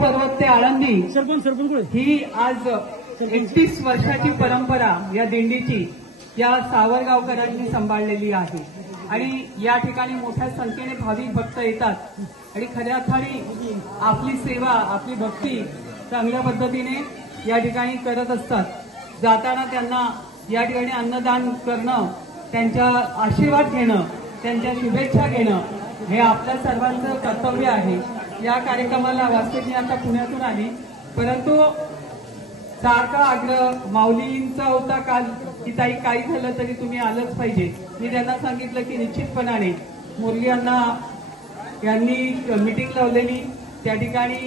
पर्वत ते आळंदी ही आज 31 वर्षाची परंपरा या दिंडीची या सावरगावकरांनी सांभाळलेली आहे आणि या ठिकाणी मोठ्या संख्येने भाविक भक्त येतात आणि खऱ्या अर्थाने आपली सेवा आपली भक्ती चांगल्या पद्धतीने या ठिकाणी करत असतात. जाताना त्यांना या ठिकाणी अन्नदान करणं, त्यांच्या आशीर्वाद घेणं, त्यांच्या शुभेच्छा घेणं हे आपल्या सर्वांचं कर्तव्य आहे. या कार्यक्रमाला वास्तविक मी आता पुण्यातून आली, परंतु सारखा आग्रह माऊलींचा होता काल की ताई काही झालं तरी तुम्ही आलंच पाहिजे. मी त्यांना सांगितलं की निश्चितपणाने मुरली यांनी मीटिंग लावलेली, त्या ठिकाणी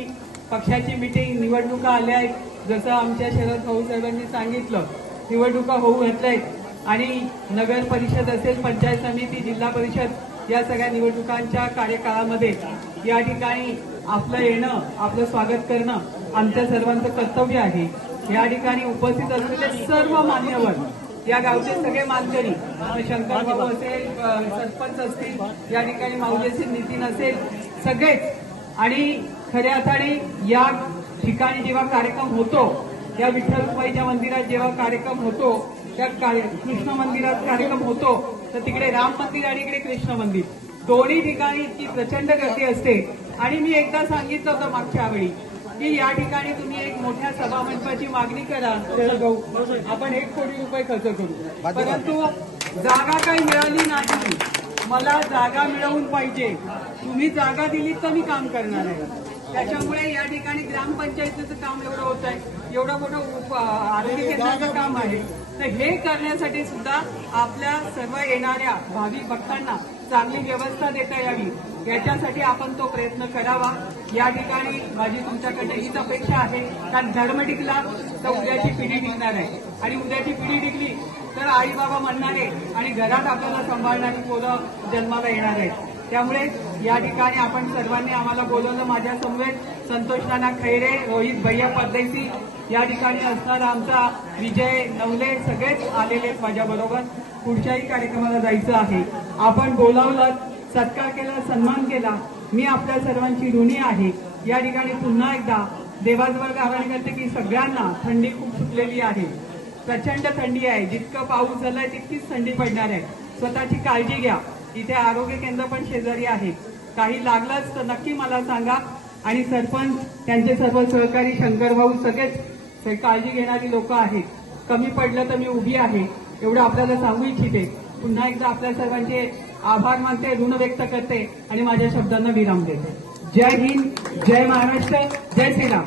पक्षाची मीटिंग, निवडणुका आल्या आहेत, जसं आमच्या शरद भाऊ साहेबांनी सांगितलं निवडणुका होऊ घातल्यात आणि नगर परिषद असेल, पंचायत समिती, जिल्हा परिषद या सगळ्या निवडणुकांच्या कार्यकाळामध्ये या ठिकाणी आपलं येणं, आपलं स्वागत करणं आमच्या सर्वांचं कर्तव्य आहे. या ठिकाणी उपस्थित असलेले सर्व मान्यवर, या गावचे सगळे मानकरी, शंकर भाऊ असेल, सरपंच असतील, या ठिकाणी माऊली असेल, नितीन असेल, सगळेच. आणि खऱ्या अर्थाने या ठिकाणी जेव्हा कार्यक्रम होतो, या विठ्ठल रुक्माईच्या मंदिरात जेव्हा कार्यक्रम होतो, त्या कृष्ण मंदिरात कार्यक्रम होतो, तर तिकडे राम मंदिर आणि इकडे कृष्ण मंदिर दोन्ही ठिकाणी इतकी प्रचंड गर्दी असते. आणि मी एकदा सांगितलं होतं मागच्या वेळी की या ठिकाणी तुम्ही एक मोठ्या सभामंडपाची मागणी करा, आपण 1 कोटी रुपये खर्च करू, परंतु जागा काही मिळाली नाही. मला जागा मिळवून पाहिजे, तुम्ही जागा दिलीत तर मी काम करणार आहे. त्याच्यामुळे या ठिकाणी ग्रामपंचायतीचं काम एवढं होत आहे, एवढं मोठं आरोग्य केंद्राचं काम आहे, तर हे करण्यासाठी सुद्धा आपल्या सर्व येणाऱ्या भाविक भक्तांना चांगली व्यवस्था देता यावी, याच्यासाठी आपण तो प्रयत्न करावा. या ठिकाणी माझी तुमच्याकडे हीच अपेक्षा आहे, कारण धर्म टिकला तर उद्याची पिढी टिकणार आहे आणि उद्याची पिढी टिकली तर आई बाबा म्हणणारे आणि घरात आपल्याला सांभाळणारी पोरं जन्माला येणार आहेत. त्यामुळे या ठिकाणी आपण सर्वांनी आम्हाला बोलवलं. माझ्या समवेत संतोष नाना खैरे, रोहित भैया परदेशी, या ठिकाणी असणारा आमचा विजय नवले, सगळेच आलेले माझ्याबरोबर. पुढच्याही कार्यक्रमाला जायचं आहे. आपण बोलावलं, सत्कार केला, सन्मान केला, मी आपल्या सर्वांची ऋणी आहे. या ठिकाणी पुन्हा एकदा देवाजवळ गावाने करते की सगळ्यांना थंडी खूप सुटलेली आहे, प्रचंड थंडी आहे, जितकं पाऊस झालाय तितकीच थंडी पडणार आहे. स्वतःची काळजी घ्या. इथे आरोग्य केंद्र पण शेजारी आहे, काही लागलंच तर नक्की मला सांगा. आणि सरपंच, त्यांचे सर्व सहकारी, शंकर भाऊ, सगळेच काळजी घेणारी लोक आहेत. कमी पडलं तर मी उभी आहे, एवढं आपल्याला सांगू इच्छिते. पुन्हा एकदा आपल्या सर्वांचे आभार मानते, ऋण व्यक्त करते आणि माझ्या शब्दांना विराम देते. जय हिंद, जय महाराष्ट्र, जय श्रीराम.